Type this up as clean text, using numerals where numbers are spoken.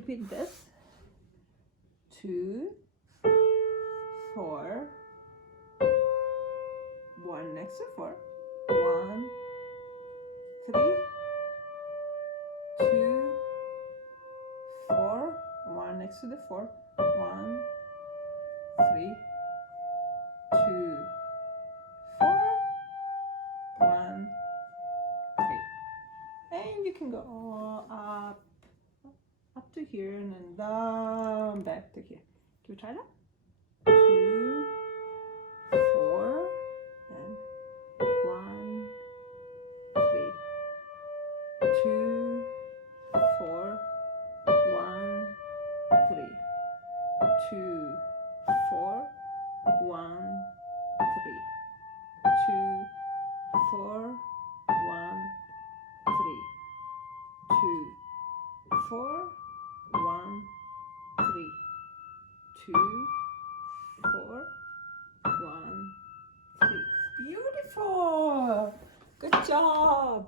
repeat this. 2, 4, 1 next to 4, 1, 3, 2, 4, 1 next to the 4, 1, 3, 2, 4, 1, 3. And you can go up to here and then down back to here. Can we try that? 2, 4, and 1, 3, 2, 4, 1, 3, 2, 4, 1, 3, 2, 4, 1, 3, 2, 4, 1, 3, 2, 4, 1, 3. Beautiful! Good job!